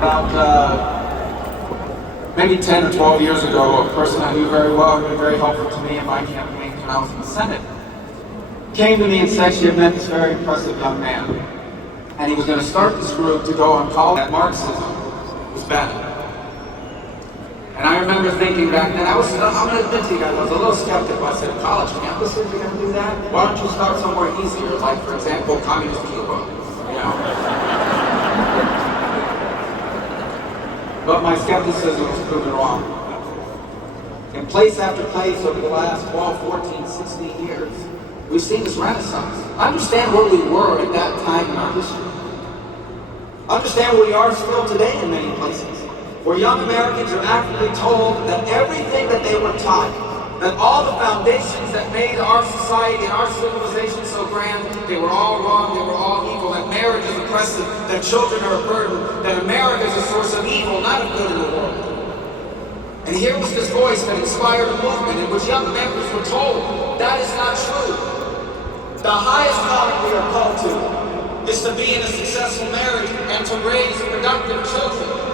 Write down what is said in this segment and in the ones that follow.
About maybe 10 or 12 years ago, a person I knew very well, who had been very helpful to me in my campaign when I was in the Senate, came to me and said she had met this very impressive young man, and he was going to start this group to go on college that Marxism was bad. And I remember thinking back then, I'm going to admit to you guys, I was a little skeptical. I said, college campuses, you're going to do that? Why don't you start somewhere easier, like, for example, communist Cuba, you know? But my skepticism was proven wrong. In place after place over the last 12, 14, 16 years, we've seen this renaissance. Understand where we were at that time in our history. Understand where we are still today in many places, where young Americans are actively told that everything that they were taught, that all the foundations that made our society and our civilization so grand, they were all wrong, they were all evil, that marriage is oppressive, that children are a burden, that America is a source of evil, not of good in the world. And here was this voice that inspired a movement in which young Americans were told, that is not true. The highest calling we are called to is to be in a successful marriage and to raise productive children.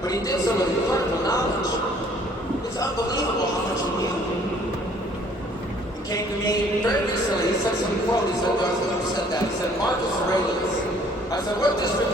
But he did so with incredible knowledge. It's unbelievable how much he knew. He came to me very recently. He said some quote. He said, "Who said that?" He said, "Marcus Aurelius." I said, "What district